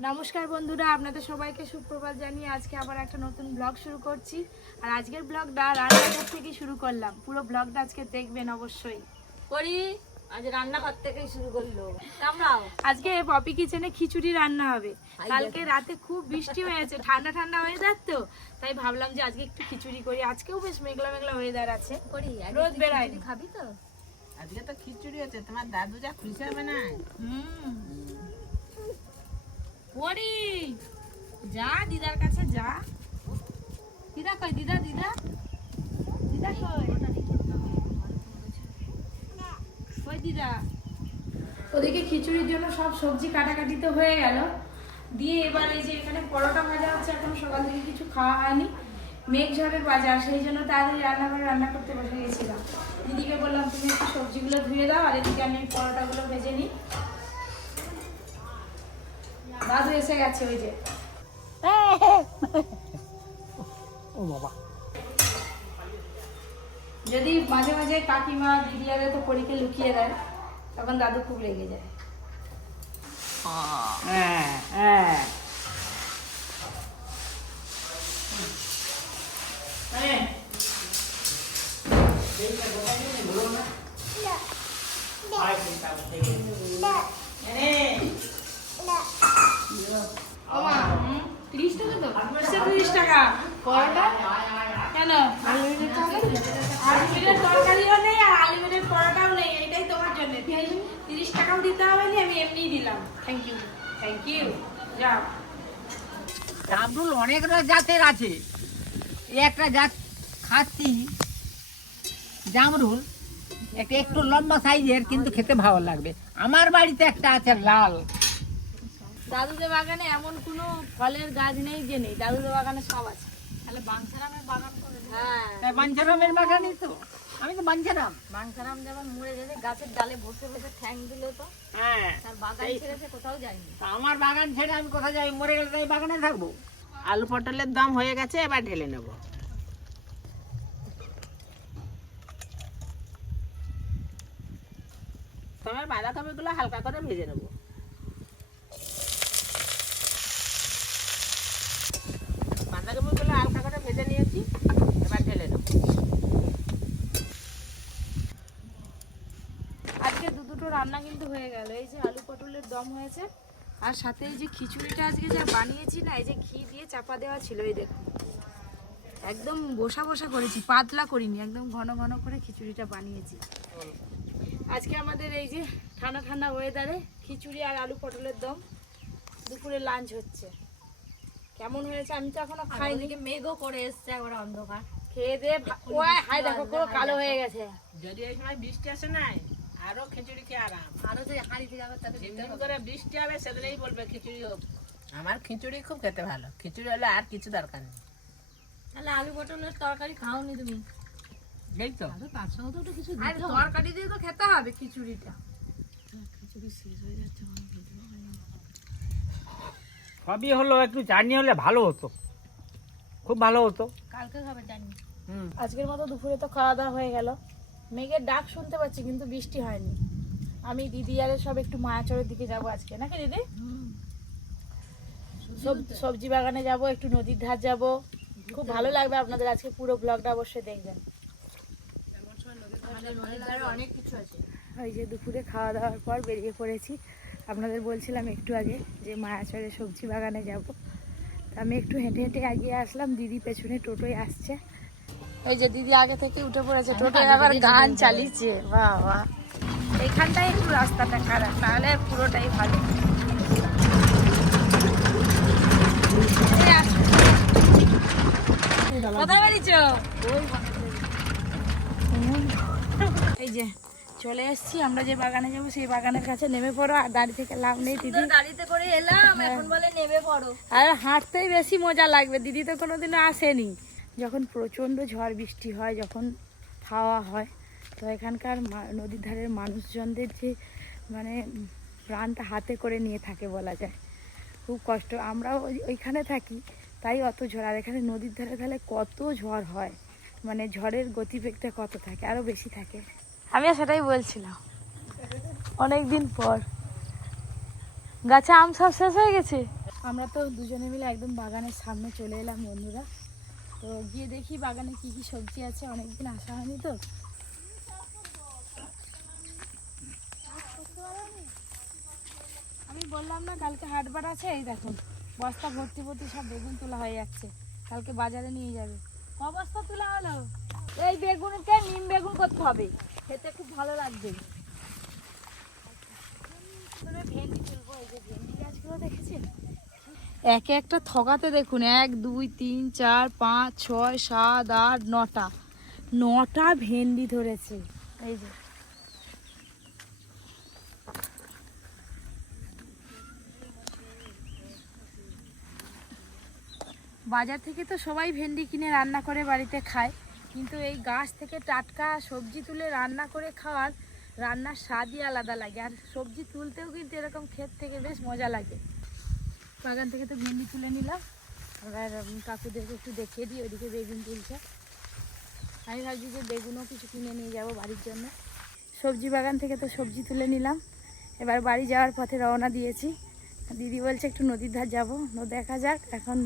নমস্কার বন্ধুরা আপনাদের সবাইকে সুপ্রভাত জানিয়ে আজকে আবার একটা নতুন ব্লগ শুরু করছি। আর আজকের ব্লগটা রান্নাঘর থেকে শুরু করলাম। পুরো ব্লগটা আজকে দেখবেন অবশ্যই। করি আজ রান্নাঘর থেকেই শুরু করল। কামড়াও। আজকে পপি কিচেনে খিচুড়ি রান্না হবে। কালকে রাতে খুব বৃষ্টি হয়েছে ঠান্ডা ঠান্ডা ওয়েদার তো তাই ভাবলাম যে আজকে একটু খিচুড়ি করি। আজকেও বেশ মেঘলা মেঘলা ওয়েদার আছে। করি রোদ বেড়ায়নি। খাবি তো? আজকে তো খিচুড়ি আছে তোমার দাদু যা খুশি হবে না? হুম। পরি যা, দিদার কাছে যা। দিদা কই, দিদা দিদা? দিদা কই দিদা? ওদিকে খিচুড়ির জন্য সব সবজি কাটাকাটি তো হয়ে গেল। দিয়ে এবার এই যে এখানে পরোটা ভাজা হচ্ছে, এখন সকাল থেকে কিছু খাওয়া হয়নি। মেঘ ঝড়ের বাজার, সেই জন্য তাড়াতাড়ি রান্নাঘরে রান্না করতে বসে গেছিলাম। দিদিকে বললাম, তুমি একটু সবজিগুলো ধুয়ে দাও, আর এদিকে আমি পরোটাগুলো ভেজে নিই। দাদু এসে গেছে ওই যে। ও বাবা। যদি মাঝে মাঝে কাকিমা দিদিয়ারে তো পরীকে লুকিয়ে দেয় তখন দাদু খুব রেগে যায়। হ্যাঁ হ্যাঁ। ওমা হুম, তিরিশ টাকা তো কিসের তিরিশ টাকা পরোটা? কেন? আলুমিনের তরকারিও নেই আর আলুমিনের পরোটাও নেই এটাই তোমার জন্য। তিরিশ টাকাও দিতে হবে না আমি এমনিই দিলাম। থ্যাংক ইউ থ্যাংক ইউ যাও। অনেক জাতের আছে। একটা জাত খাচ্ছি জামরুল একটা একটু লম্বা সাইজের কিন্তু খেতে ভালো লাগবে। আমার বাড়িতে একটা আছে লাল। দাদুদের বাগানে এমন কোনো ফলের গাছ নেই যে নেই দাদুদের বাগানে সব আছে। বাঞ্ছারামের বাগান করে হ্যাঁ। বাগানই তো। আমি তো বাঞ্ছারাম। মরে গেছে গাছের ডালে বসে বসে ঠ্যাং দিল তো। হ্যাঁ। তার বাগান কোথাও যায়নি। আমার বাগান ছেড়ে আমি যাই মরে গেলে তাই বাগানে থাকব। আলু পটলের দাম হয়ে গেছে এবার ঢেলে নেব। তোমার বাঁধাকপিগুলো হালকা করে ভেজে নেব বাঁধাকপিগুলো হালকা করে ভেজে নিয়েছি। এবার ঢেলে নেব। আজকে দু দুটো রান্না কিন্তু হয়ে গেল। এই যে আলু পটলের দম হয়েছে, আর সাথে এই যে খিচুড়িটা আজকে যা বানিয়েছি না, এই যে ঘি দিয়ে চাপা দেওয়া ছিল, এই দেখুন। একদম বসা বসা করেছি, পাতলা করিনি, একদম ঘন ঘন করে খিচুড়িটা বানিয়েছি। আজকে আমাদের এই যে ঠান্ডা ঠান্ডা ওয়েদারে খিচুড়ি আর আলু পটলের দম, দুপুরে লাঞ্চ হচ্ছে। কেমন হয়েছে? আমি তো এখনও খাইনি। মেঘও করে এসছে একবার অন্ধকার। খেয়ে দিয়ে ওই হাই দেখো পুরো কালো হয়ে গেছে। যদি এই সময় বৃষ্টি আসে নাই আরও খিচুড়ি খেয়ে আরাম। আরও যে হাঁড়ি থেকে আবার তাদের যেদিন করে বৃষ্টি হবে সেদিনই বলবে খিচুড়ি হোক। আমার খিচুড়ি খুব খেতে ভালো। খিচুড়ি হলে আর কিছু দরকার নেই। তাহলে আলু পটলের তরকারি খাওনি তুমি? এই তো। তার সঙ্গে তো কিছু তরকারি দিয়ে তো খেতে হবে খিচুড়িটা। সবই হলো একটু চাটনি হলে ভালো হতো। খুব ভালো হতো। কালকে খাবে জানি হুম। আজকের মতো দুপুরে তো খাওয়া দাওয়া হয়ে গেল। মেঘের ডাক শুনতে পাচ্ছি কিন্তু বৃষ্টি হয়নি। আমি দিদি আর সব একটু মায়াচরের দিকে যাব আজকে নাকি দিদি? সব- সবজি বাগানে যাব একটু নদীর ধার যাব। খুব ভালো লাগবে আপনাদের আজকে পুরো ব্লগটা অবশ্যই দেখবেন। আমাদের নদীর ধারে অনেক কিছু আছে। ওই যে দুপুরে খাওয়া দাওয়ার পর বেরিয়ে পড়েছি। আপনাদের বলছিলাম একটু আগে যে মায়াচরের সবজি বাগানে যাব। তা আমি একটু হেঁটে হেঁটে এগিয়ে আসলাম দিদি পেছনে টোটোয় আসছে। ওই যে দিদি আগে থেকে উঠে পড়েছে টোটোয় আবার গান চালিয়েছে। বাহ বাহ। এখানটাই একটু রাস্তাটা খারাপ তাহলে পুরোটাই ভালো। কোথায় বেরিয়েছ এই যে চলে এসেছি আমরা যে বাগানে যাব সেই বাগানের কাছে নেমে পড়ো আর দাঁড়ি থেকে লাভ নেই দিদি। গাড়িতে করে এলাম এখন বলে নেমে পড়ো। আর হাঁটতেই বেশি মজা লাগবে দিদি তো কোনোদিনও আসেনি। যখন প্রচণ্ড ঝড় বৃষ্টি হয় যখন হাওয়া হয় তো এখানকার নদীর ধারের মানুষজনদের যে মানে প্রাণটা হাতে করে নিয়ে থাকে বলা যায়। খুব কষ্ট আমরাও ওই- ওইখানে থাকি তাই অত ঝড়। আর এখানে নদীর ধারে তাহলে কত ঝড় হয়? মানে ঝড়ের গতিবেগটা কত থাকে? আরও বেশি থাকে। আমি সেটাই বলছিলাম। অনেক দিন পর। গাছে আম সব শেষ হয়ে গেছে? আমরা তো দুজনে মিলে একদম বাগানের সামনে চলে এলাম বন্ধুরা। তো গিয়ে দেখি বাগানে কি কি সবজি আছে অনেকদিন আসা হয়নি তো। আমি বললাম না কালকে হাটবার আছে এই দেখুন বস্তা ভর্তি ভর্তি সব বেগুন তোলা হয়ে যাচ্ছে। কালকে বাজারে নিয়ে যাবে। ক বস্তা তোলা হলো? এই বেগুনকে নিম বেগুন করতে হবে। খেতে খুব ভালো লাগবে। ভেন্ডি তুলবো এই যে ভেন্ডি গাছগুলো দেখেছেন? একে একটা থকাতে দেখুন এক দুই তিন চার পাঁচ ছয় সাত আট নটা। নটা ভেন্ডি ধরেছে। এই যে। বাজার থেকে তো সবাই ভেন্ডি কিনে রান্না করে বাড়িতে খায়। কিন্তু এই গাছ থেকে টাটকা সবজি তুলে রান্না করে খাওয়ার রান্নার স্বাদই আলাদা লাগে। আর সবজি তুলতেও কিন্তু এরকম ক্ষেত থেকে বেশ মজা লাগে। বাগান থেকে তো ভেন্ডি তুলে নিলাম। এবার কাকুদেরকে একটু দেখিয়ে দিই, ওইদিকে বেগুন তুলছে। আমি ভাবছি যে বেগুনও কিছু কিনে নিয়ে যাব বাড়ির জন্য। সবজি বাগান থেকে তো সবজি তুলে নিলাম। এবার বাড়ি যাওয়ার পথে রওনা দিয়েছি। দিদি বলছে একটু নদীর ধার যাব। দেখা যাক। এখন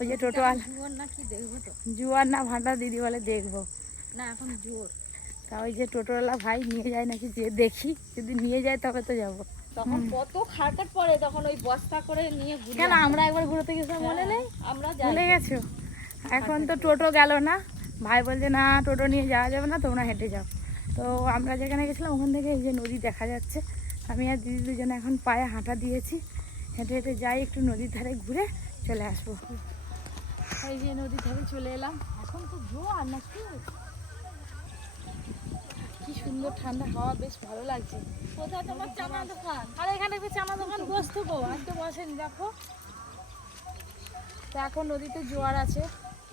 ওই যে টোটো আল জোর না কি দেখব তো? জুয়ার না ভান্ডা দিদি বলে দেখব। না এখন জোর তা ওই যে টোটোওয়ালা ভাই নিয়ে যায় নাকি যে দেখি যদি নিয়ে যায় তবে তো যাব। তখন কত খাটার পরে তখন ওই বস্তা করে নিয়ে ঘুরে কেন আমরা একবার ঘুরতে গেছিলাম মনে নেই? আমরা ভুলে গেছো? এখন তো টোটো গেল না। ভাই বলছে না টোটো নিয়ে যাওয়া যাবে না তোমরা হেঁটে যাও। তো আমরা যেখানে গেছিলাম ওখান থেকে এই যে নদী দেখা যাচ্ছে। আমি আর দিদি দুজনে এখন পায়ে হাঁটা দিয়েছি। হেঁটে হেঁটে যাই একটু নদীর ধারে ঘুরে চলে আসব। এই যে নদীর ধারে চলে এলাম। এখন তো জোয়ার নাকি? কি সুন্দর ঠান্ডা হাওয়া, বেশ ভালো লাগছে। কোথায় তোমার চানা দোকান? আর এখানে একটা চানা দোকান বসতো গো আজ তো বসেনি, দেখো। তো এখন নদীতে জোয়ার আছে,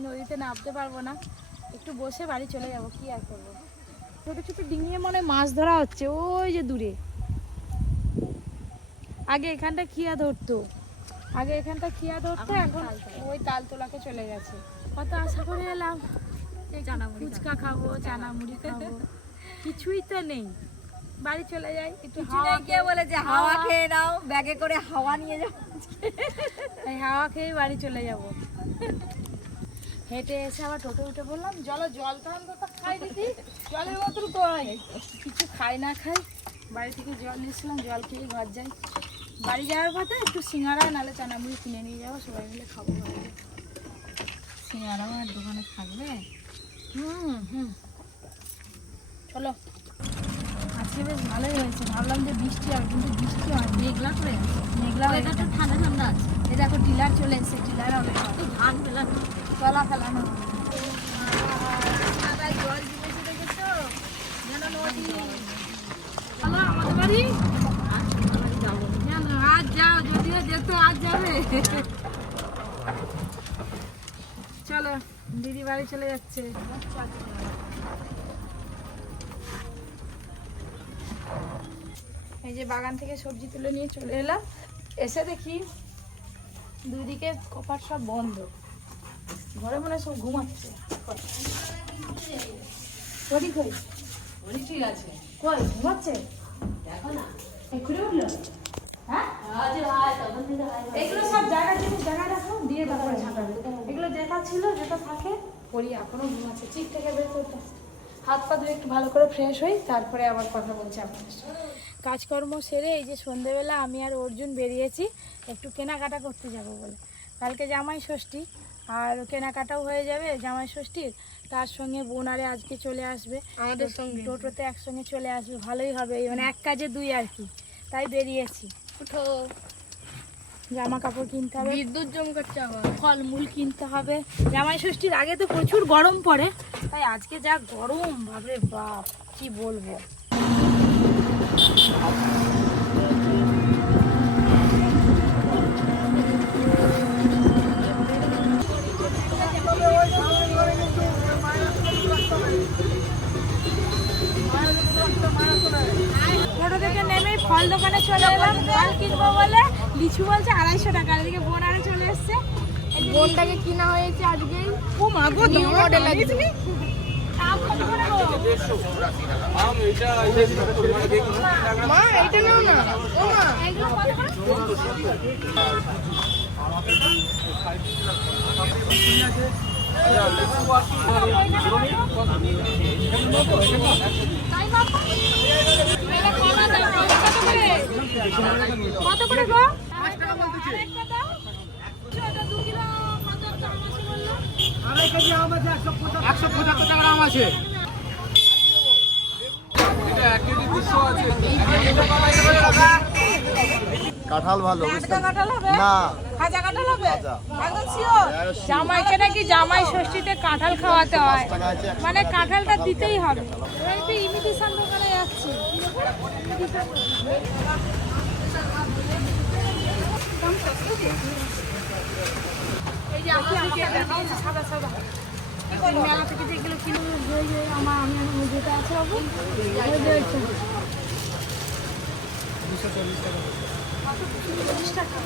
নদীতে নামতে পারব না। একটু বসে বাড়ি চলে যাব, কি আর করব? ছোট ছোট ডিঙিয়ে মনে মাছ ধরা হচ্ছে, ওই যে দূরে। আগে এখানটা খিয়া ধরতো। আগে এখানটা খিয়া ধরতো এখন ওই তালতলাকে চলে গেছে। কত আশা করে এলাম। ফুচকা খাব। চানা মুড়ি খাব। কিছুই তো নেই। বাড়ি চলে যাই। কিছু নেই কে বলে যে হাওয়া খেয়ে নাও ব্যাগে করে হাওয়া নিয়ে যাও। তাই হাওয়া খেয়ে বাড়ি চলে যাব। হেঁটে এসে আবার টোটো উঠে বললাম জল জল তো অন্তত খাই দিদি জলের বোতল কই? কিছু খাই না খাই বাড়ি থেকে জল নিয়েছিলাম জল খেয়ে ঘর যাই। বাড়ি যাওয়ার পথে একটু সিঙ্গারা নালে চানামুড়ি কিনে নিয়ে যাব সবাই মিলে খাব। সিঙ্গারাও আর দোকানে থাকবে? হুম হুম। চলো। আজকে বেশ ভালোই হয়েছে। ভাবলাম যে বৃষ্টি হবে কিন্তু বৃষ্টি হয় মেঘলা করে। মেঘলা ওয়েদারটা। ঠান্ডা ঠান্ডা আছে। এই দেখো টিলার চলে এসেছে টিলার হবে ধান মেলানো তলা ফেলানো। জল জিনিস দেখেছ? যেন নদী। আমাদের বাড়ি কেন আজ যাও যদিও যেত আজ যাবে। চলো দিদি বাড়ি চলে যাচ্ছে। এই যে বাগান থেকে সবজি তুলে নিয়ে চলে এলাম। এসে দেখি দুই দিকে কপাট সব বন্ধ। ঘরে মনে সব ঘুমাচ্ছে। করি কই ঠিক আছে। কই ঘুমাচ্ছে? এক্ষুনি উঠল? এগুলো সব জায়গা থেকে জায়গা রাখো দিয়ে তারপরে ঝাঁটাবে এগুলো যেটা ছিল যেটা থাকে করি এখনও ঘুমাচ্ছে ঠিক থেকে বের করতে হাত পা ধুয়ে একটু ভালো করে ফ্রেশ হই তারপরে আবার কথা বলছি আপনাদের কাজকর্ম সেরে এই যে সন্ধেবেলা আমি আর অর্জুন বেরিয়েছি একটু কেনাকাটা করতে যাব বলে। কালকে জামাই ষষ্ঠী আর কেনাকাটাও হয়ে যাবে জামাই ষষ্ঠীর। তার সঙ্গে বোনারে আজকে চলে আসবে। আমাদের সঙ্গে। টোটোতে একসঙ্গে চলে আসবে ভালোই হবে। এই মানে এক কাজে দুই আর কি। তাই বেরিয়েছি। উঠো। জামা কাপড় কিনতে হবে। বিদ্যুৎ জমকাচ্ছে আবার। ফলমূল কিনতে হবে। জামাই ষষ্ঠীর আগে তো প্রচুর গরম পড়ে। তাই আজকে যা গরম বাপরে বাপ কি বলব? টোটো থেকে নেমেই ফল দোকানে চলে এলাম। ফল কিনবো বলে লিচু বলছে আড়াইশো টাকা। এদিকে বোন আরে চলে এসছে। বোনটাকে কিনা হয়েছে আজকে ও মা গো নিউ মডেল? মা এইটা নাও না। ও মা। এগুলো কত করে? কত করে গো? একশো পঁচাত্তর টাকা দাম আছে কাঁঠাল ভালো বুঝতে কাঁঠাল হবে? না। খাজা কাঁঠাল হবে? একদম শিওর? জামাইকে নাকি জামাই ষষ্ঠীতে কাঁঠাল খাওয়াতে হয়। মানে কাঁঠালটা দিতেই হবে। ইমিটেশন দোকানে যাচ্ছি। এই যে আমার সাদা সাদা। মেলা থেকে যেগুলো কিনে আমার আমি যেটা আছে বাবু। চল্লিশ টাকা।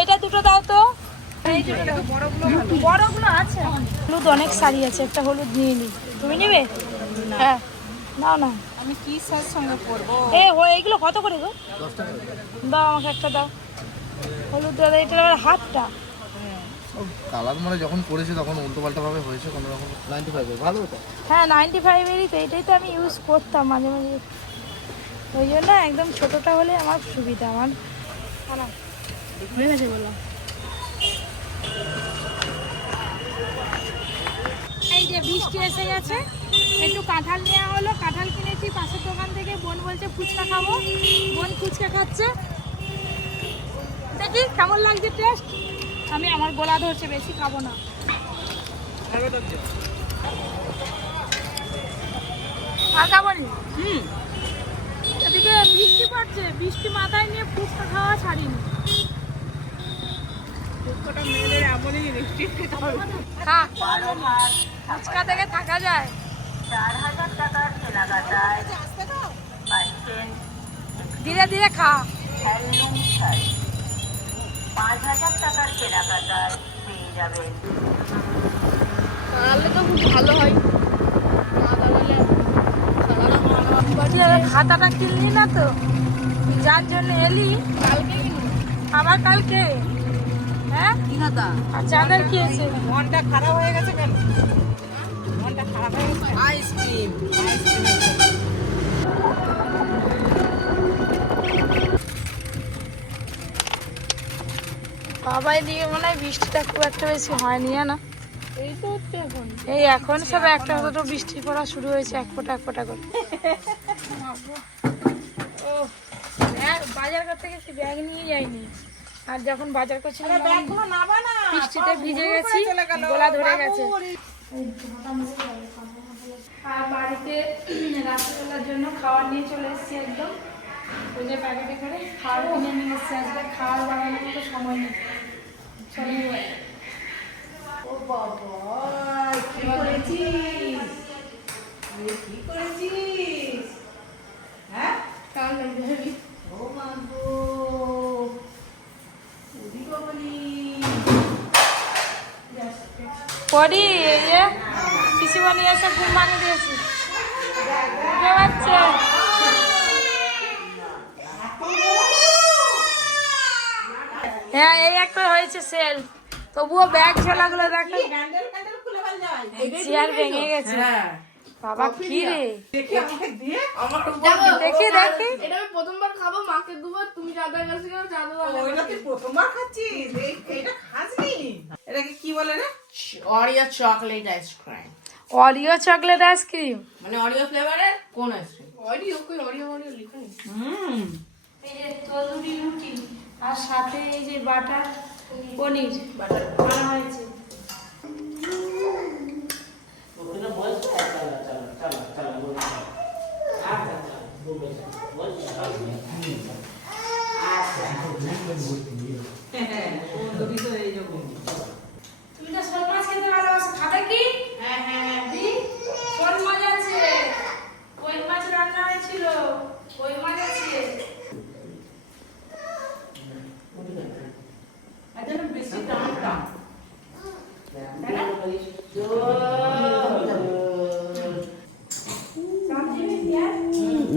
এটা দুটো দাও তো। বড়গুলো আছে। হলুদ অনেক শাড়ি আছে একটা হলুদ নিয়ে নি। তুমি নেবে? হ্যাঁ। নাও না আমি কি সাজ সঙ্গে পরবো? এ এইগুলো কত করে গো? দাও আমাকে একটা দাও। হলুদ দাদা এটার আবার হাতটা। কালার মানে যখন করেছি তখন উল্টো পাল্টা ভাবে হয়েছে কোনো রকম? নাইনটি ফাইভ ভালো তো। হ্যাঁ নাইনটি ফাইভেরই তো এটাই তো আমি ইউজ করতাম মাঝে মাঝে। ওই জন্য একদম ছোটোটা হলে আমার সুবিধা আমার খারাপ। হয়ে গেছে বললাম এই যে বৃষ্টি এসে গেছে একটু কাঁঠাল নেওয়া হলো। কাঁঠাল কিনেছি পাশের দোকান থেকে বোন বলছে ফুচকা খাব। বোন ফুচকা খাচ্ছে। দেখি কেমন লাগছে টেস্ট আমি আমার গোলা ধরছে বেশি খাব না। আর খাব হুম। এদিকে বৃষ্টি পড়ছে বৃষ্টি মাথায় নিয়ে ফুচকা খাওয়া ছাড়িনি। খা। ফুচকা থেকে থাকা যায়। ধীরে ধীরে খা। তাহলে তো খুব ভালো হয়। খাতাটা কিনলি না তো? যার জন্য এলি কালকে আবার কালকে? হ্যাঁ? কি খাতা আর চাঁদের কি আছে মনটা খারাপ হয়ে গেছে কেন? মনটা খারাপ হয়ে গেছে? Ice cream. Ice cream. Babai দিয়ে মনে হয় বৃষ্টিটা খুব একটা বেশি হয়নি না এই তো হচ্ছে এখন এই এখন সব একটা দুটো বৃষ্টি পড়া শুরু হয়েছে এক ফোঁটা এক ফোঁটা করে। ও ব্যাগ বাজার করতে গেছি ব্যাগ নিয়ে যাইনি আর যখন বাজার করছিলাম বৃষ্টিতে ভিজে গেছি গোলা ধরে গেছে। আর বাড়িতে রাত্রিবেলার জন্য খাবার নিয়ে চলে এসেছি একদম। ওই যে প্যাকেটে করে খাবার কিনে নিয়ে এসেছি আজকে খাবার বানানোর মতো সময় নেই। ও বাবা, কি করেছিস? কি করেছিস? হ্যাঁ? ও মাগো উদি এই যে পিসি বানিয়ে এসে ঘুম ভাঙিয়ে দিয়েছি। বুঝতে পারছে? হ্যাঁ এই একটা হয়েছে সেল তবুও ব্যাগ ঝোলাগুলো দেখো। চেয়ার ভেঙে গেছে। বাবা কি রে? দেখি দেখি এটা আমি প্রথমবার খাব মাকে দুবার তুমি চাঁদার কাছে গেলে চাঁদা ওইটা তুই প্রথমবার খাচ্ছিস? এই- খাসনি? এটাকে কি বলে রে? Oreo chocolate ice cream Oreo chocolate ice cream মানে অরিও ফ্লেভারের কোন আইসক্রিম অরিও কই অরিও অরিও লিখো নি হুম। এই যে তন্দুরি রুটি। আর সাথে এই যে বাটার পনির বাটার করা হয়েছে।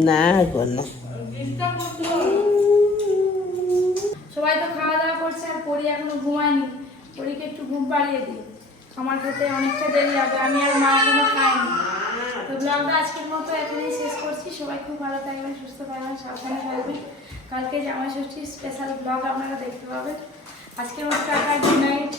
না গো না। সবাই তো খাওয়া দাওয়া করছে আর পরি এখনও ঘুমায়নি। পরিকে একটু ঘুম বাড়িয়ে দিই। আমার খেতে অনেকটা দেরি হবে, আমি আর মা এখনও খাইনি। তো ব্লগটা আজকের মতো এখানেই শেষ করছি। সবাই খুব ভালো থাকবেন, সুস্থ থাকবেন, সাবধানে থাকবেন। কালকে জামাই ষষ্ঠীর স্পেশাল ব্লগ আপনারা দেখতে পাবেন। আজকের মতো টাকা গুড নাইট